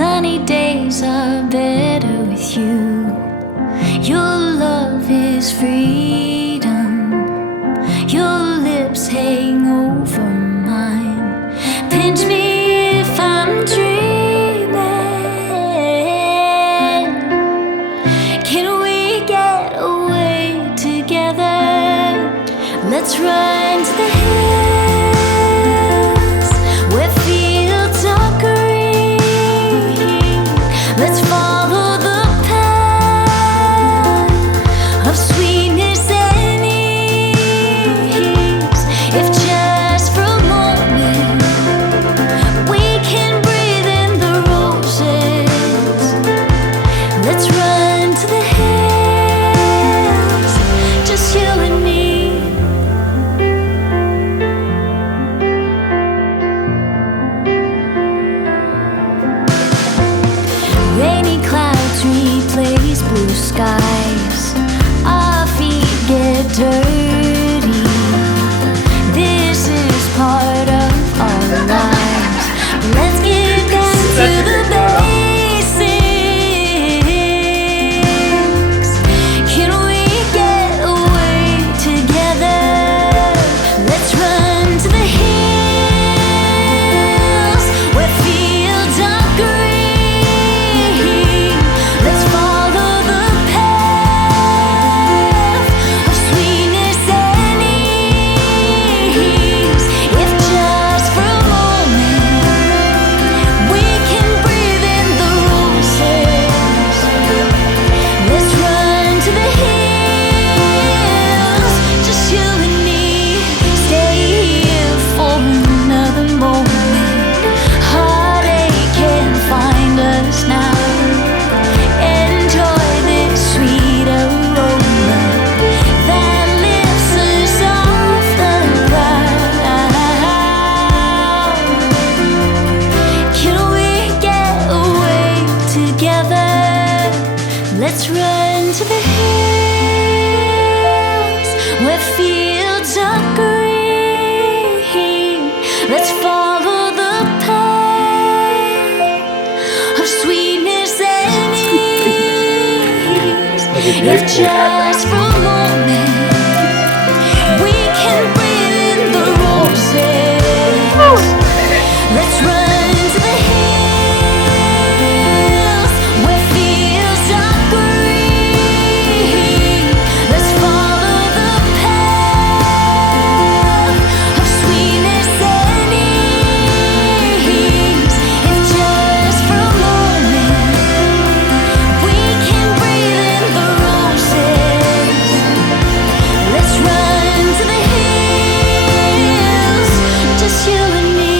Sunny days are better with you. Your love is freedom. Your lips hang over mine. Pinch me if I'm dreaming. Can we get away together? Let's run to the hills where fields are green. Let's follow the path of sweetness and ease. If just for a moment we can breathe in the roses. Let's run to the hills, just you and me. Rainy clouds replace blue skies. Our feet get dirty. This is part of our lives. Let's get back to the basics. Can we get away together? Let's run to the hills where fields are green. Let's follow the path of sweetness and ease. If just for a moment we can breathe in the roses. Let's run to the hills, just you and me. Stay here for another moment. Heartache can't find us now. Enjoy this sweet aroma that lifts us off the ground. Can we get away together? Let's run to the hills where fields are green. Let's follow the path of sweetness and ease. If just for a moment we can breathe in the roses. Let's run to the hills where fields are green. Let's follow the path of sweetness and ease. If just for a moment we can breathe in the roses. Let's run to the hills, just you and me.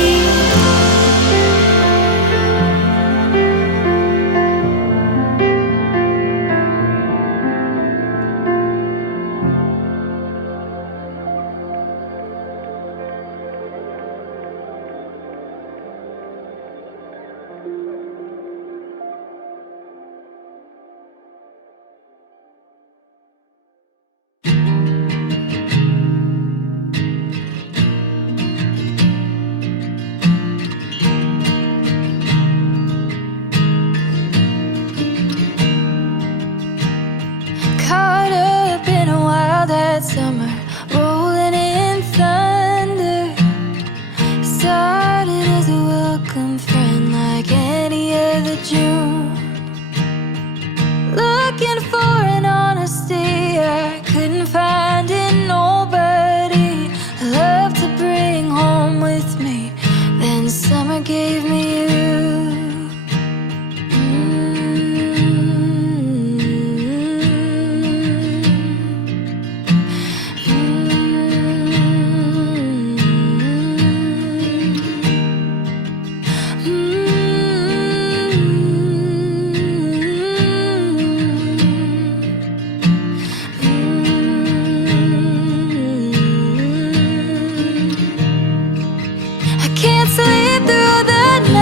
Caught up in a wild that summer, rolling in thunder. Started as a welcome friend like any other June. Looking for an honesty I couldn't find in nobody. I love to bring home with me, then summer gave me you. I can't sleep through the night.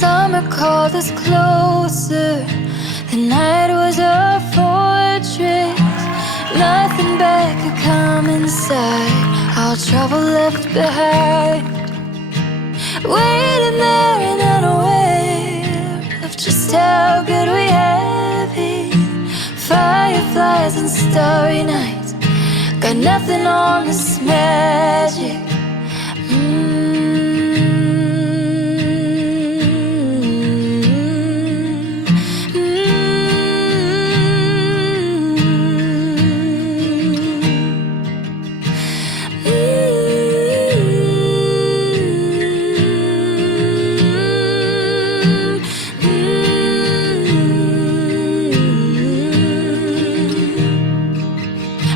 summer called us closer. The night was a fortress. Nothing bad could come inside our trouble left behind. Waiting there and unaware of just how good we have it. Fireflies and starry nights, got nothing on this magic.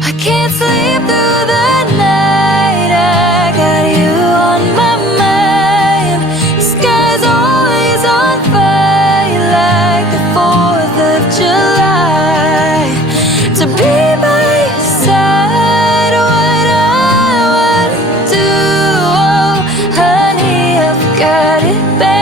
I can't sleep through the night, I got you on my mind. The sky's always on fire like the 4th of July. To be by your side, what I would do. Oh, honey, I've got it, baby.